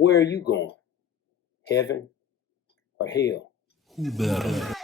Where are you going? Heaven or hell? Who better?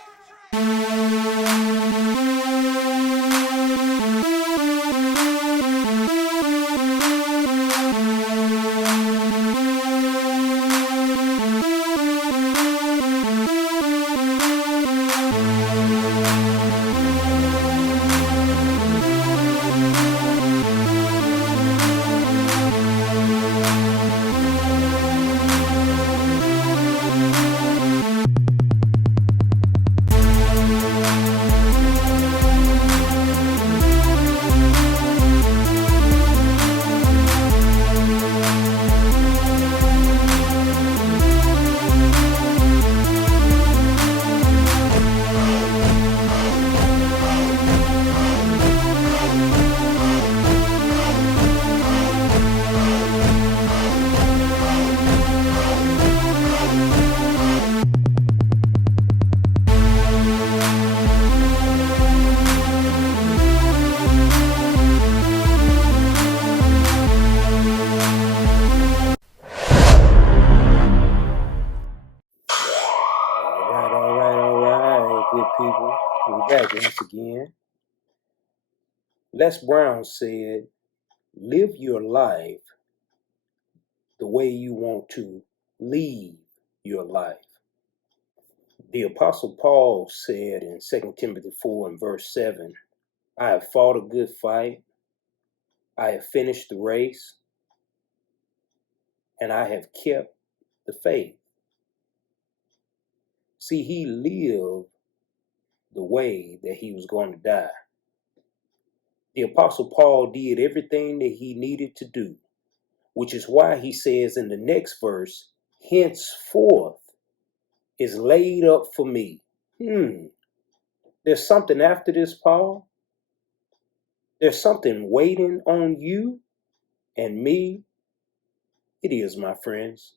All right, good people. We're back once again. Les Brown said, live your life the way you want to leave your life. The Apostle Paul said in 2 Timothy 4 and verse 7, I have fought a good fight, I have finished the race, and I have kept the faith. See, he lived the way that he was going to die. The Apostle Paul did everything that he needed to do, which is why he says in the next verse, henceforth is laid up for me. There's something after this, Paul. There's something waiting on you and me. It is, my friends.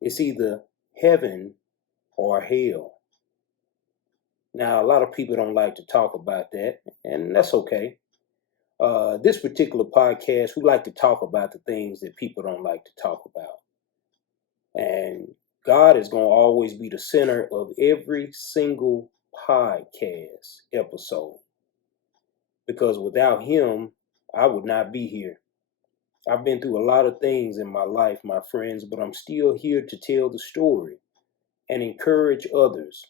It's either heaven or hell. Now, a lot of people don't like to talk about that, and that's okay. This particular podcast, we like to talk about the things that people don't like to talk about. And God is going to always be the center of every single podcast episode. Because without him, I would not be here. I've been through a lot of things in my life, my friends, but I'm still here to tell the story and encourage others.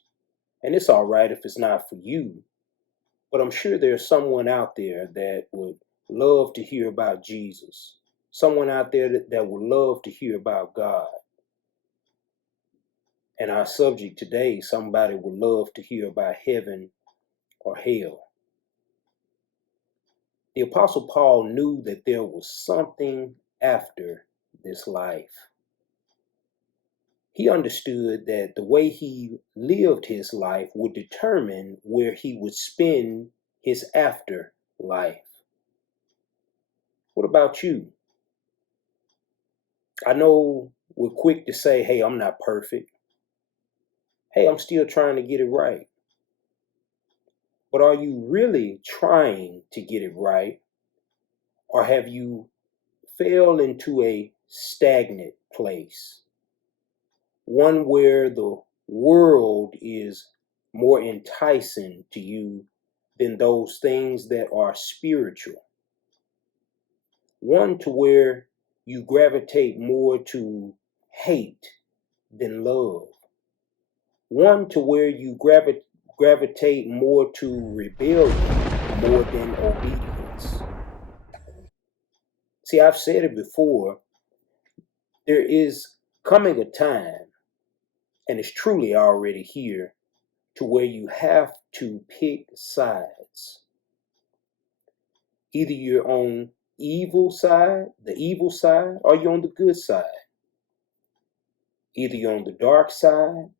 And it's all right if it's not for you, but I'm sure there's someone out there that would love to hear about Jesus. Someone out there that would love to hear about God. And our subject today, somebody would love to hear about heaven or hell. The Apostle Paul knew that there was something after this life. He understood that the way he lived his life would determine where he would spend his afterlife. What about you? I know we're quick to say, hey, I'm not perfect. Hey, I'm still trying to get it right. But are you really trying to get it right? Or have you fell into a stagnant place? One where the world is more enticing to you than those things that are spiritual. One to where you gravitate more to hate than love. One to where you gravitate more to rebellion more than obedience. See, I've said it before, there is coming a time, and it's truly already here, to where you have to pick sides. Either you're on the evil side, or you're on the good side. Either you're on the dark side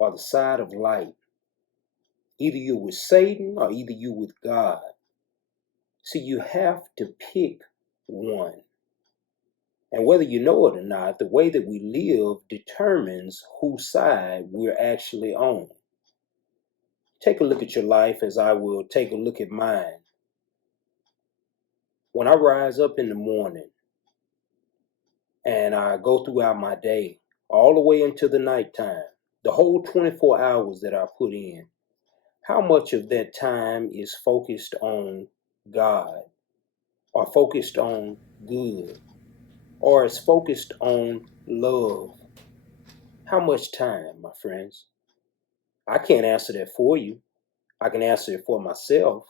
or the side of light. Either you're with Satan or either you're with God. So you have to pick one. And whether you know it or not, the way that we live determines whose side we're actually on. Take a look at your life as I will take a look at mine. When I rise up in the morning, and I go throughout my day, all the way into the nighttime, the whole 24 hours that I put in, how much of that time is focused on God, or focused on good, or is focused on love? How much time, my friends? I can't answer that for you. I can answer it for myself.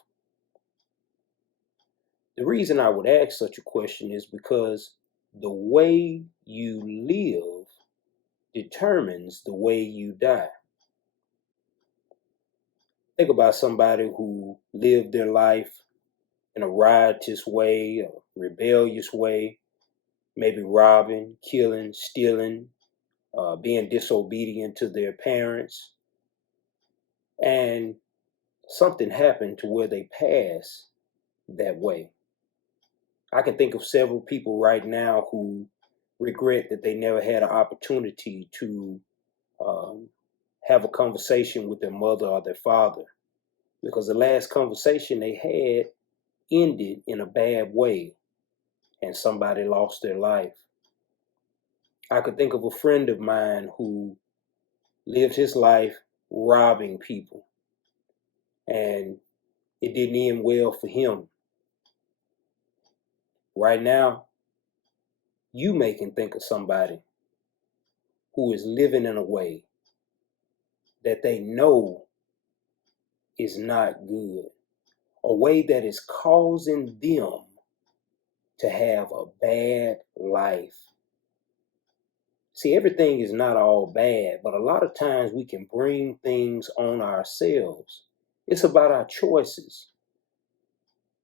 The reason I would ask such a question is because the way you live determines the way you die. Think about somebody who lived their life in a riotous way, a rebellious way, maybe robbing, killing, stealing, being disobedient to their parents, and something happened to where they pass that way. I can think of several people right now who regret that they never had an opportunity to um, have a conversation with their mother or their father, because the last conversation they had ended in a bad way and somebody lost their life. I could think of a friend of mine who lived his life robbing people, and it didn't end well for him. Right now, you may can think of somebody who is living in a way that they know is not good, a way that is causing them to have a bad life. See, everything is not all bad, but a lot of times we can bring things on ourselves. It's about our choices,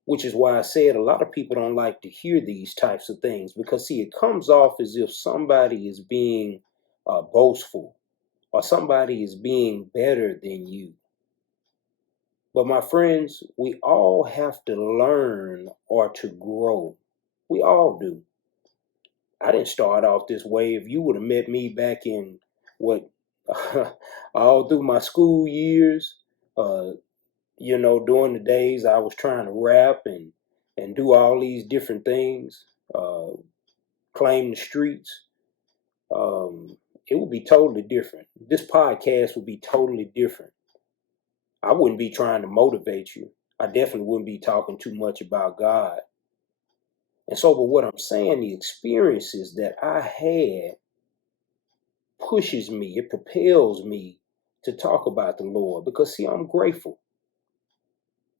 which is why I said a lot of people don't like to hear these types of things, because, see, it comes off as if somebody is being boastful, or somebody is being better than you. But my friends, we all have to learn or to grow. We all do. I didn't start off this way. If you would have met me back in what, all through my school years, during the days I was trying to rap and do all these different things, claim the streets, it would be totally different. This podcast would be totally different. I wouldn't be trying to motivate you. I definitely wouldn't be talking too much about God. And so, but what I'm saying, the experiences that I had pushes me, it propels me to talk about the Lord, because, see, I'm grateful.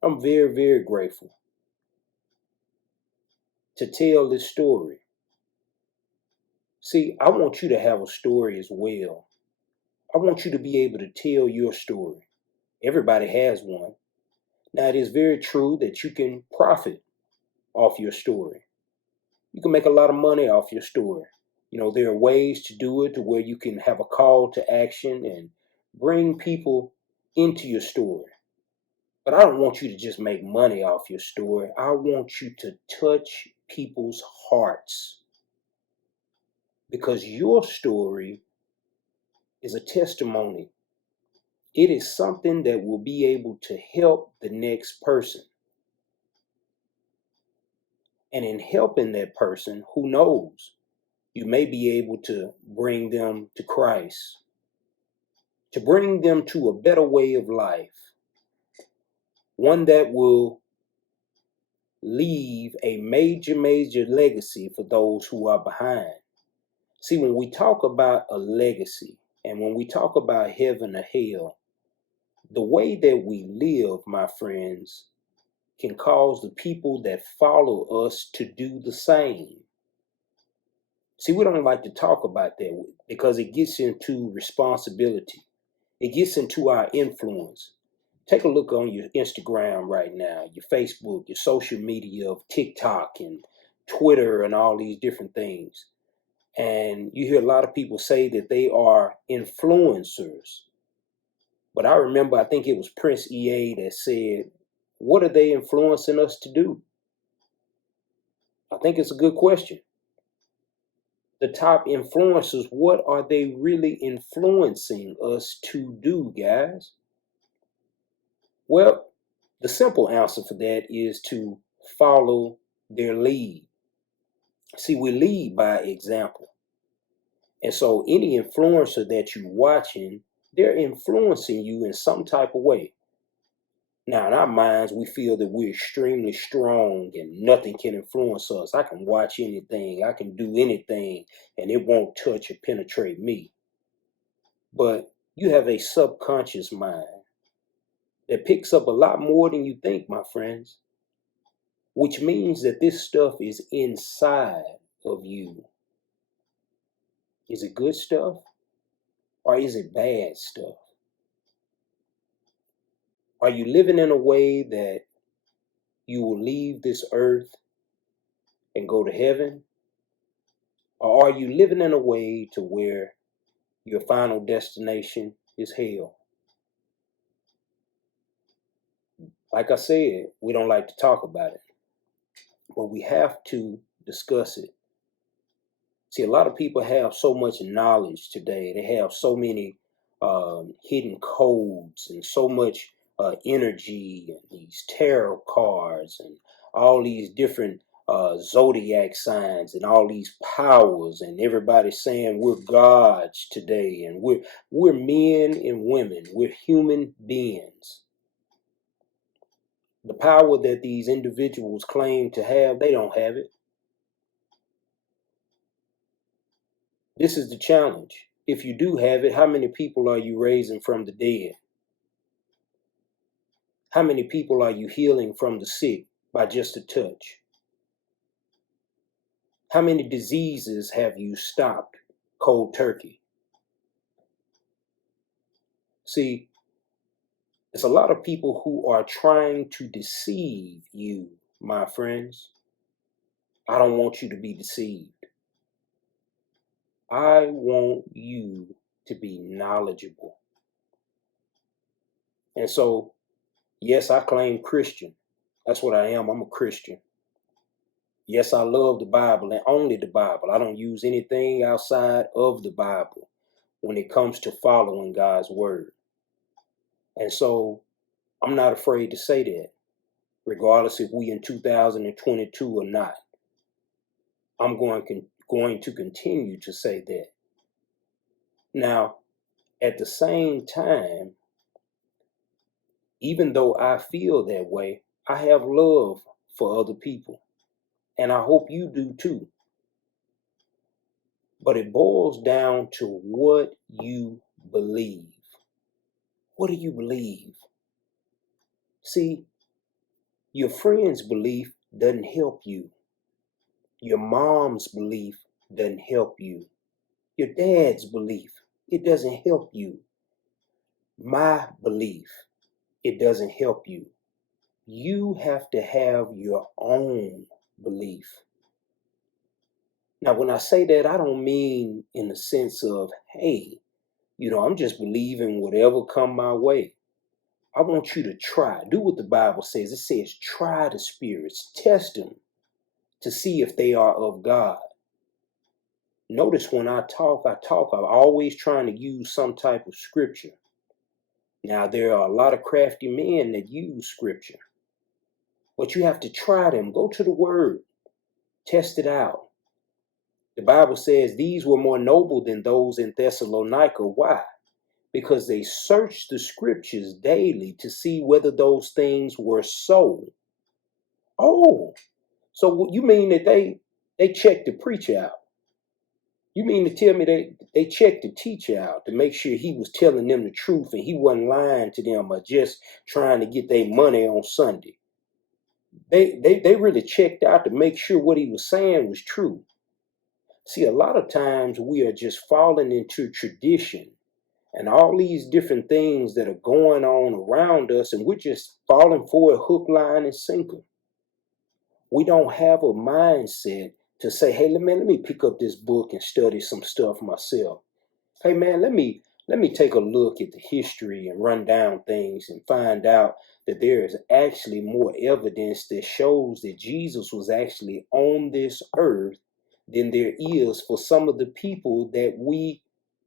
I'm very, very grateful to tell this story. See, I want you to have a story as well. I want you to be able to tell your story. Everybody has one. Now, it is very true that you can profit off your story. You can make a lot of money off your story. There are ways to do it to where you can have a call to action and bring people into your story. But I don't want you to just make money off your story. I want you to touch people's hearts, because your story is a testimony. It is something that will be able to help the next person. And in helping that person, who knows, you may be able to bring them to Christ, to bring them to a better way of life, one that will leave a major, major legacy for those who are behind. See, when we talk about a legacy, and when we talk about heaven or hell, the way that we live, my friends, can cause the people that follow us to do the same. See, we don't like to talk about that because it gets into responsibility. It gets into our influence. Take a look on your Instagram right now, your Facebook, your social media of TikTok and Twitter and all these different things. And you hear a lot of people say that they are influencers. But I remember, I think it was Prince EA that said, what are they influencing us to do? I think it's a good question. The top influencers, what are they really influencing us to do, guys? Well, the simple answer for that is to follow their lead. See, we lead by example. And so any influencer that you're watching, they're influencing you in some type of way. Now, in our minds, we feel that we're extremely strong and nothing can influence us. I can watch anything, I can do anything, and it won't touch or penetrate me. But you have a subconscious mind that picks up a lot more than you think, my friends, which means that this stuff is inside of you. Is it good stuff or is it bad stuff? Are you living in a way that you will leave this earth and go to heaven? Or are you living in a way to where your final destination is hell? Like I said, we don't like to talk about it, but we have to discuss it. See, a lot of people have so much knowledge today. They have so many hidden codes and so much energy and these tarot cards and all these different zodiac signs and all these powers, and everybody's saying we're gods today, and we're men and women. We're human beings. The power that these individuals claim to have, they don't have it. This is the challenge. If you do have it, how many people are you raising from the dead? How many people are you healing from the sick by just a touch? How many diseases have you stopped cold turkey? See, there's a lot of people who are trying to deceive you, my friends. I don't want you to be deceived. I want you to be knowledgeable. And so, yes, I claim Christian. That's what I am. I'm a Christian. Yes, I love the Bible and only the Bible. I don't use anything outside of the Bible when it comes to following God's word. And so I'm not afraid to say that, regardless if we in 2022 or not. I'm going to continue to say that. Now, at the same time, even though I feel that way, I have love for other people. And I hope you do too. But it boils down to what you believe. What do you believe? See, your friend's belief doesn't help you. Your mom's belief doesn't help you. Your dad's belief, it doesn't help you. My belief, it doesn't help you. You have to have your own belief. Now, when I say that, I don't mean in the sense of, hey, I'm just believing whatever come my way. I want you to try. Do what the Bible says. It says, try the spirits, test them to see if they are of God. Notice when I'm always trying to use some type of scripture. Now, there are a lot of crafty men that use scripture, but you have to try them. Go to the word, test it out. The Bible says these were more noble than those in Thessalonica. Why? Because they searched the scriptures daily to see whether those things were so. Oh, so you mean that they checked the preacher out? You mean to tell me they checked the teacher out to make sure he was telling them the truth and he wasn't lying to them or just trying to get their money on Sunday? They really checked out to make sure what he was saying was true. See, a lot of times we are just falling into tradition and all these different things that are going on around us, and we're just falling for it hook, line, and sinker. We don't have a mindset to say, hey, let me pick up this book and study some stuff myself. Hey, man, let me take a look at the history and run down things and find out that there is actually more evidence that shows that Jesus was actually on this earth than there is for some of the people that we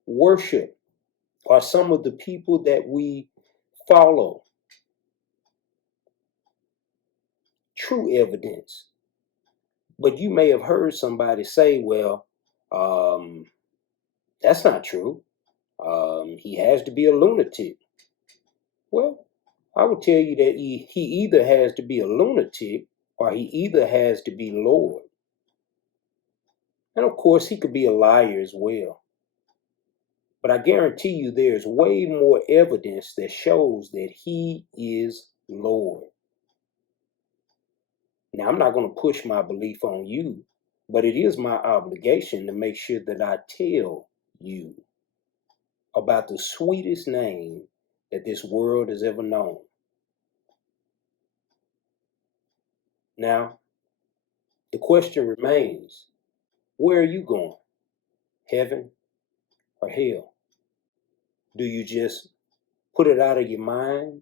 worship or some of the people that we follow. True evidence. But you may have heard somebody say, well, that's not true. He has to be a lunatic. Well, I would tell you that he either has to be a lunatic or he either has to be Lord. And of course, he could be a liar as well. But I guarantee you there's way more evidence that shows that he is Lord. Now, I'm not going to push my belief on you, but it is my obligation to make sure that I tell you about the sweetest name that this world has ever known. Now, the question remains, where are you going? Heaven or hell? Do you just put it out of your mind,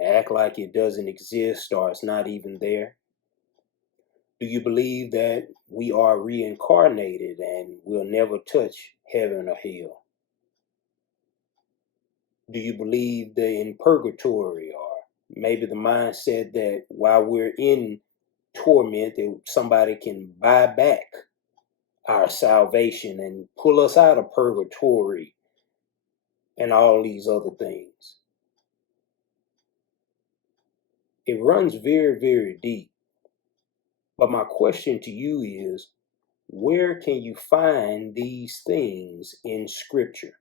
act like it doesn't exist or it's not even there? Do you believe that we are reincarnated and will never touch heaven or hell? Do you believe that in purgatory, or maybe the mindset that while we're in torment, that somebody can buy back our salvation and pull us out of purgatory and all these other things? It runs very, very deep. But my question to you is, where can you find these things in Scripture?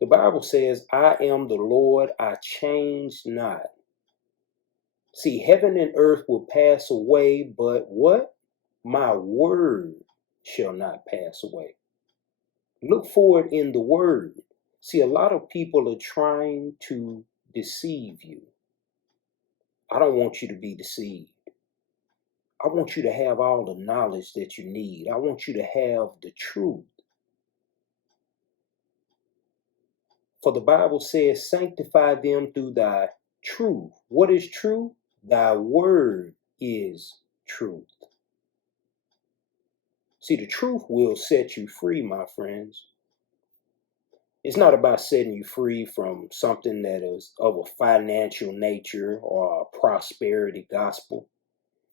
The Bible says, I am the Lord, I change not. See, heaven and earth will pass away, but what? My word shall not pass away. Look for it in the word. See, a lot of people are trying to deceive you. I don't want you to be deceived. I want you to have all the knowledge that you need. I want you to have the truth. For the Bible says, sanctify them through thy truth. What is truth? Thy word is truth. See, the truth will set you free, my friends. It's not about setting you free from something that is of a financial nature or a prosperity gospel.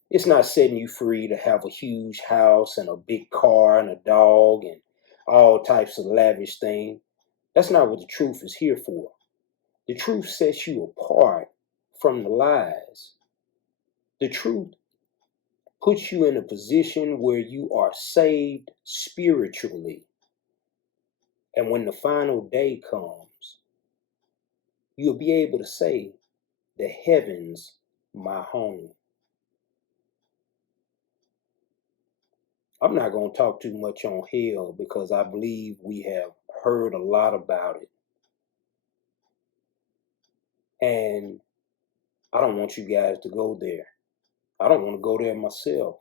It's not setting you free to have a huge house and a big car and a dog and all types of lavish things. That's not what the truth is here for. The truth sets you apart from the lies. The truth puts you in a position where you are saved spiritually. And when the final day comes, you'll be able to say, the heavens, my home. I'm not going to talk too much on hell because I believe we have heard a lot about it. And I don't want you guys to go there. I don't want to go there myself.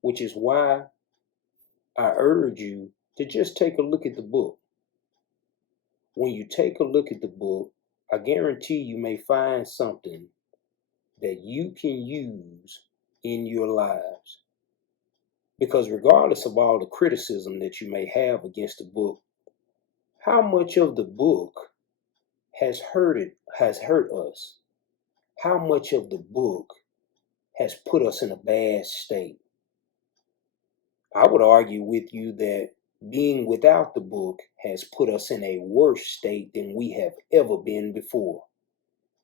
Which is why I urge you to just take a look at the book. When you take a look at the book, I guarantee you may find something that you can use in your lives. Because regardless of all the criticism that you may have against the book, how much of the book has hurt us? How much of the book has put us in a bad state? I would argue with you that being without the book has put us in a worse state than we have ever been before.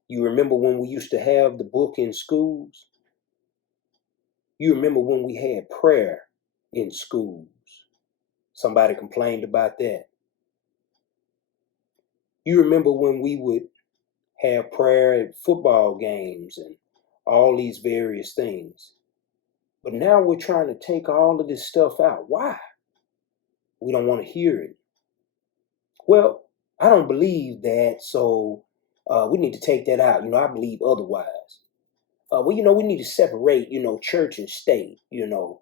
You remember when we used to have the book in schools? You remember when we had prayer in schools? Somebody complained about that. You remember when we would have prayer at football games and all these various things. But now we're trying to take all of this stuff out. Why? We don't want to hear it. Well, I don't believe that, so we need to take that out. I believe otherwise. We need to separate, church and state, That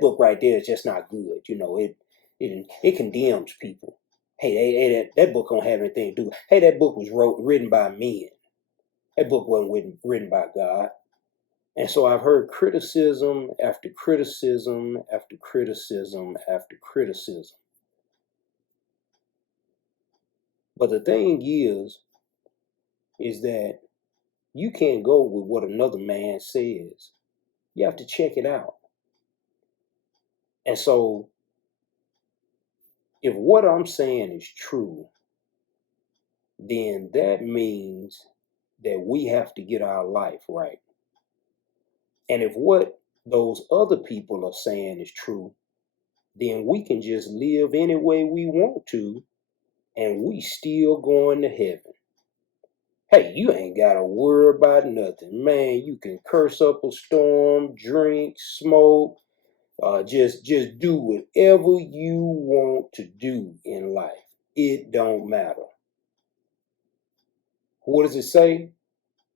book right there is just not good. It condemns people. Hey, that book don't have anything to do. Hey, that book was written by men. That book wasn't written by God. And so I've heard criticism after criticism after criticism after criticism. But the thing is that you can't go with what another man says. You have to check it out. And so, if what I'm saying is true, then that means that we have to get our life right. And if what those other people are saying is true, then we can just live any way we want to, and we still going to heaven. Hey, you ain't got to worry about nothing, man. You can curse up a storm, drink, smoke, just do whatever you want to do in life. It don't matter. What does it say?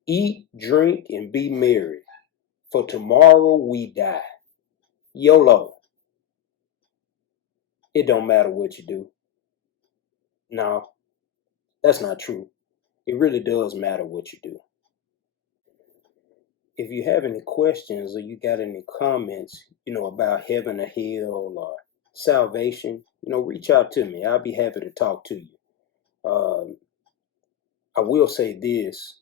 Eat, drink, and be merry, for tomorrow we die. YOLO. It don't matter what you do. No, that's not true. It really does matter what you do. If you have any questions or you got any comments, about heaven or hell or salvation, reach out to me. I'll be happy to talk to you. I will say this.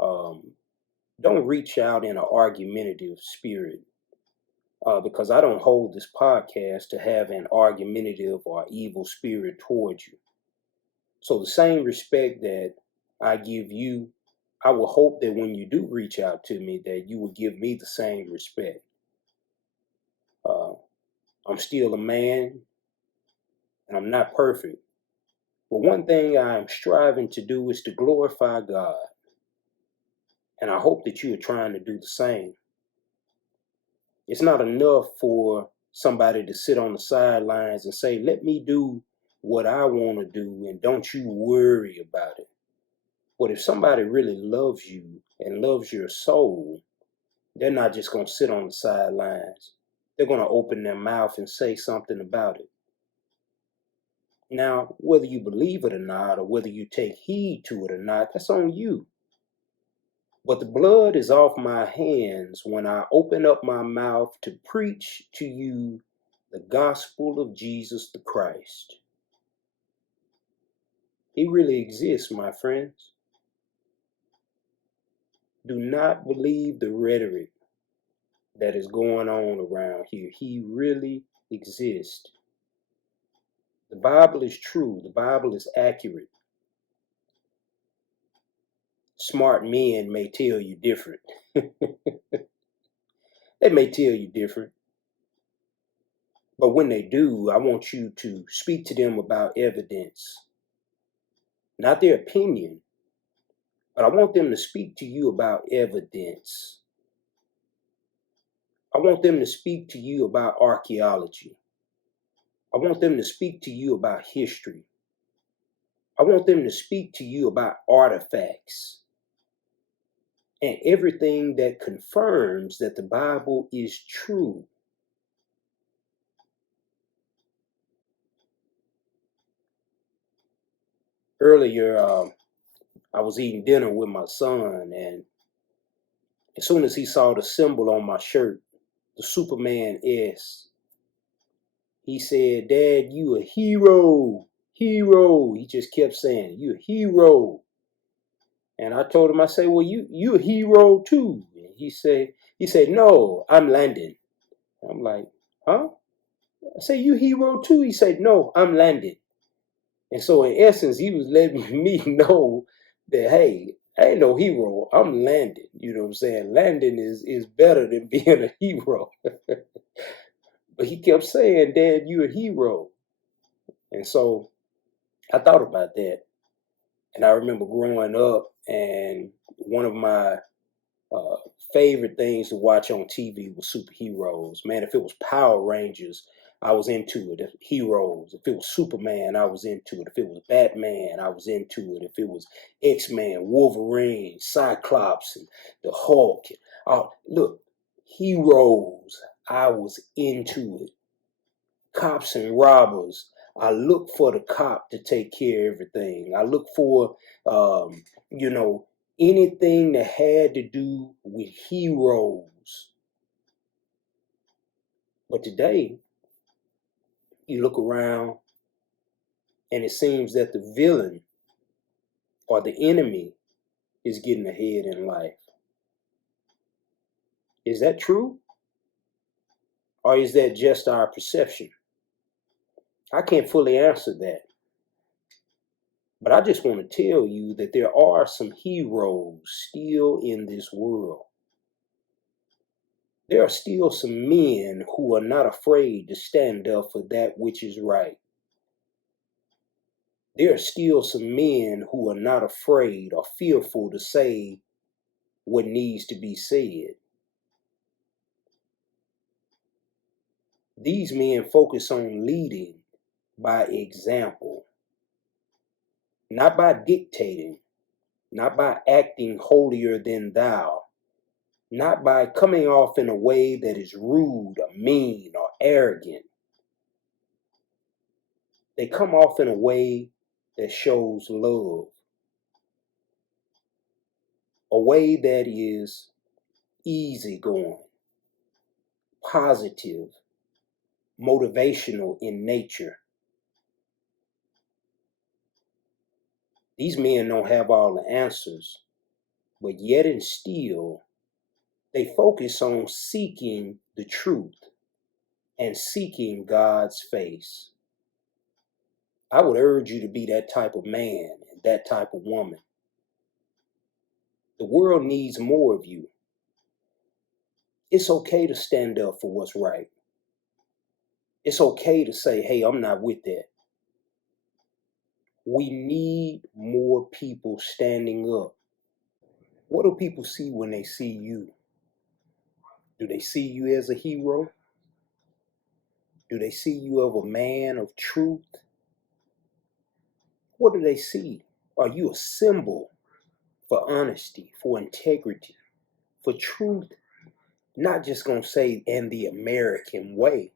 Don't reach out in an argumentative spirit, because I don't hold this podcast to have an argumentative or evil spirit towards you. So the same respect that I give you, I will hope that when you do reach out to me, that you will give me the same respect. I'm still a man, and I'm not perfect. But one thing I'm striving to do is to glorify God. And I hope that you are trying to do the same. It's not enough for somebody to sit on the sidelines and say, let me do what I want to do, and don't you worry about it. But if somebody really loves you and loves your soul, they're not just going to sit on the sidelines. They're going to open their mouth and say something about it. Now, whether you believe it or not, or whether you take heed to it or not, that's on you. But the blood is off my hands when I open up my mouth to preach to you the gospel of Jesus the Christ. He really exists, my friends. Do not believe the rhetoric that is going on around here. He really exists. The Bible is true. The Bible is accurate. Smart men may tell you different. They may tell you different. But when they do, I want you to speak to them about evidence. Not their opinion, but I want them to speak to you about evidence. I want them to speak to you about archaeology. I want them to speak to you about history. I want them to speak to you about artifacts and everything that confirms that the Bible is true. Earlier, I was eating dinner with my son, and as soon as he saw the symbol on my shirt, the Superman S, he said, "Dad, you a hero, hero." He just kept saying, "You a hero." And I told him, I said, "Well, you a hero too." And he said, "No, I'm Landon." I'm like, "Huh?" I said, "You hero too?" He said, "No, I'm Landon." And so in essence, he was letting me know that, hey, I ain't no hero. I'm Landon. You know what I'm saying? Landon is better than being a hero. But he kept saying, "Dad, you a hero." And so I thought about that. And I remember growing up, and one of my uh, favorite things to watch on TV was superheroes. Man, if it was Power Rangers, I was into it. If heroes, if it was Superman, I was into it. If it was Batman, I was into it. If it was X-Men, Wolverine, Cyclops, and the Hulk. Look, heroes, I was into it. Cops and robbers, I look for the cop to take care of everything. I look for, um, you know, anything that had to do with heroes. But today, you look around and it seems that the villain or the enemy is getting ahead in life. Is that true? Or is that just our perception? I can't fully answer that. But I just want to tell you that there are some heroes still in this world. There are still some men who are not afraid to stand up for that which is right. There are still some men who are not afraid or fearful to say what needs to be said. These men focus on leading by example, not by dictating, not by acting holier than thou, not by coming off in a way that is rude or mean or arrogant. They come off in a way that shows love, a way that is easygoing, positive, motivational in nature. These men don't have all the answers, but yet and still, they focus on seeking the truth and seeking God's face. I would urge you to be that type of man and that type of woman. The world needs more of you. It's okay to stand up for what's right. It's okay to say, hey, I'm not with that. We need more people standing up. What do people see when they see you? Do they see you as a hero? Do they see you as a man of truth? What do they see? Are you a symbol for honesty, for integrity, for truth? Not just going to say in the American way,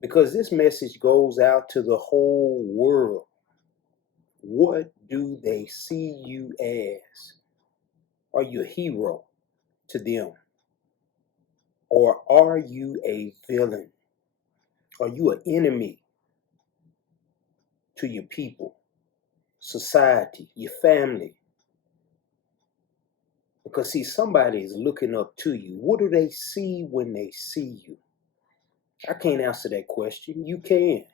because this message goes out to the whole world. What do they see you as? Are you a hero to them? Or are you a villain? Are you an enemy to your people, society, your family? Because see, somebody is looking up to you. What do they see when they see you? I can't answer that question. You can.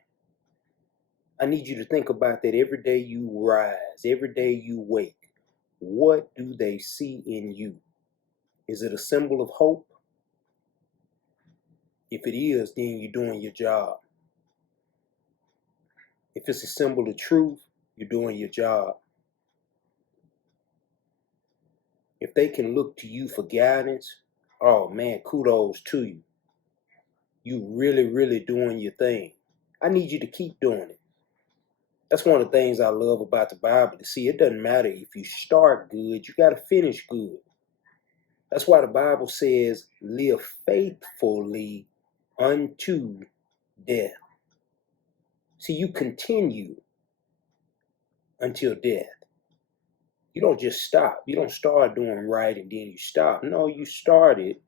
I need you to think about that every day you rise, every day you wake. What do they see in you? Is it a symbol of hope? If it is, then you're doing your job. If it's a symbol of truth, you're doing your job. If they can look to you for guidance, oh man, kudos to you. You really, really doing your thing. I need you to keep doing it. That's one of the things I love about the Bible. To see, it doesn't matter if you start good, you got to finish good. That's why the Bible says, live faithfully unto death. See, you continue until death. You don't just stop. You don't start doing right and then you stop. No, you start it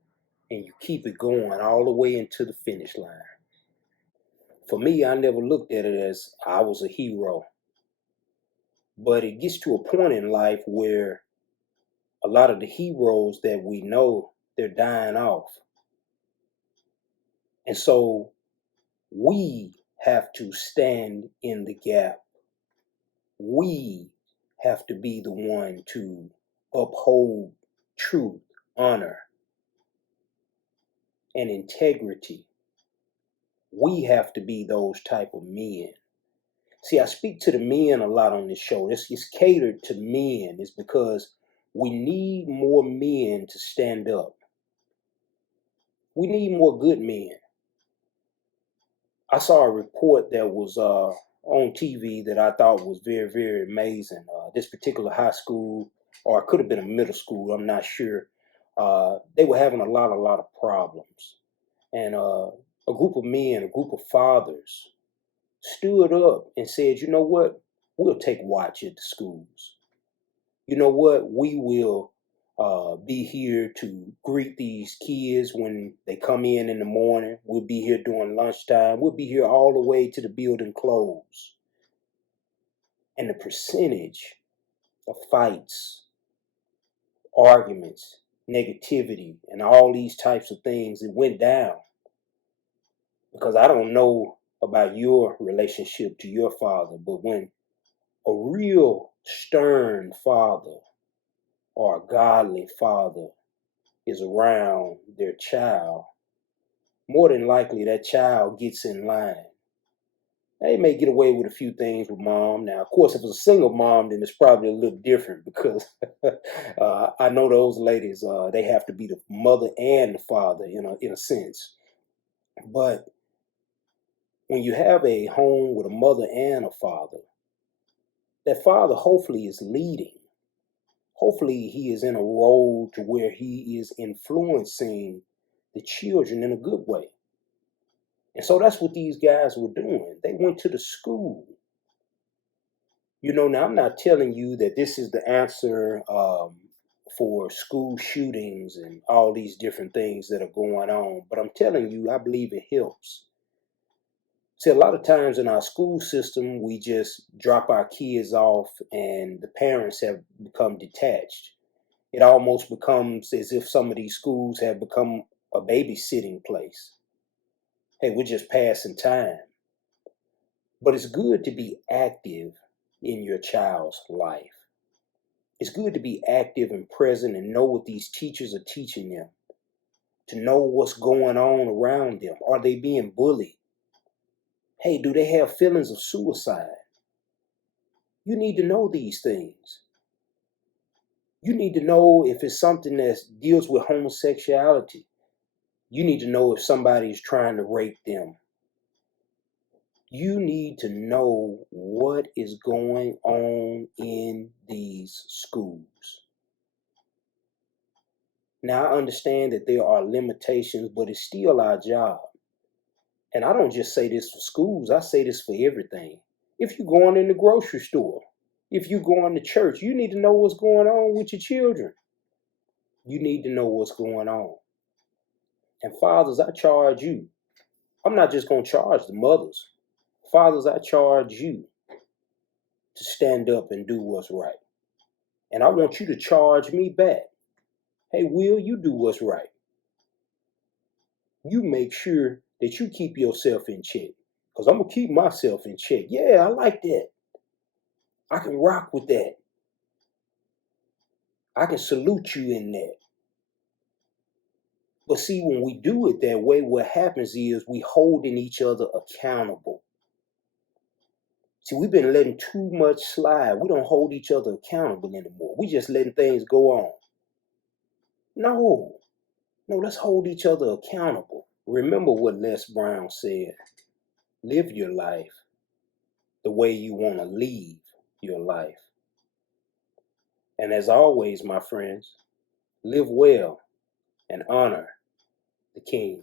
and you keep it going all the way into the finish line. For me, I never looked at it as I was a hero. But it gets to a point in life where a lot of the heroes that we know, they're dying off. And so we have to stand in the gap. We have to be the one to uphold truth, honor, and integrity. We have to be those type of men. See, I speak to the men a lot on this show. This is catered to men. It's because we need more men to stand up. We need more good men. I saw a report that was on TV that I thought was very, very amazing. This particular high school, or it could have been a middle school, I'm not sure. They were having a lot of problems. And a group of men, a group of fathers stood up and said, you know what? We'll take watch at the schools. You know what? We will be here to greet these kids when they come in the morning. We'll be here during lunchtime. We'll be here all the way to the building close. And the percentage of fights, arguments, negativity, and all these types of things. It went down because I don't know about your relationship to your father, but when a real stern father or a godly father is around their child, more than likely that child gets in line. They may get away with a few things with mom. Now, of course, if it's a single mom, then it's probably a little different because I know those ladies, they have to be the mother and the father, in a sense. But when you have a home with a mother and a father, that father hopefully is leading. Hopefully he is in a role to where he is influencing the children in a good way. And so that's what these guys were doing. They went to the school. Now I'm not telling you that this is the answer for school shootings and all these different things that are going on, but I'm telling you, I believe it helps. See, a lot of times in our school system, we just drop our kids off and the parents have become detached. It almost becomes as if some of these schools have become a babysitting place. Hey, we're just passing time. But it's good to be active in your child's life. It's good to be active and present and know what these teachers are teaching them, to know what's going on around them. Are they being bullied? Hey, do they have feelings of suicide? You need to know these things. You need to know if it's something that deals with homosexuality. You need to know if somebody is trying to rape them. You need to know what is going on in these schools. Now, I understand that there are limitations, but it's still our job. And I don't just say this for schools, I say this for everything. If you're going in the grocery store, if you're going to church, you need to know what's going on with your children. You need to know what's going on. And fathers, I charge you. I'm not just going to charge the mothers. Fathers, I charge you to stand up and do what's right. And I want you to charge me back. Hey, Will, you do what's right. You make sure that you keep yourself in check. Because I'm going to keep myself in check. Yeah, I like that. I can rock with that. I can salute you in that. But see, when we do it that way, what happens is we holding each other accountable. See, we've been letting too much slide. We don't hold each other accountable anymore. We just letting things go on. No, let's hold each other accountable. Remember what Les Brown said. Live your life the way you want to leave your life. And as always, my friends, live well and honor the King.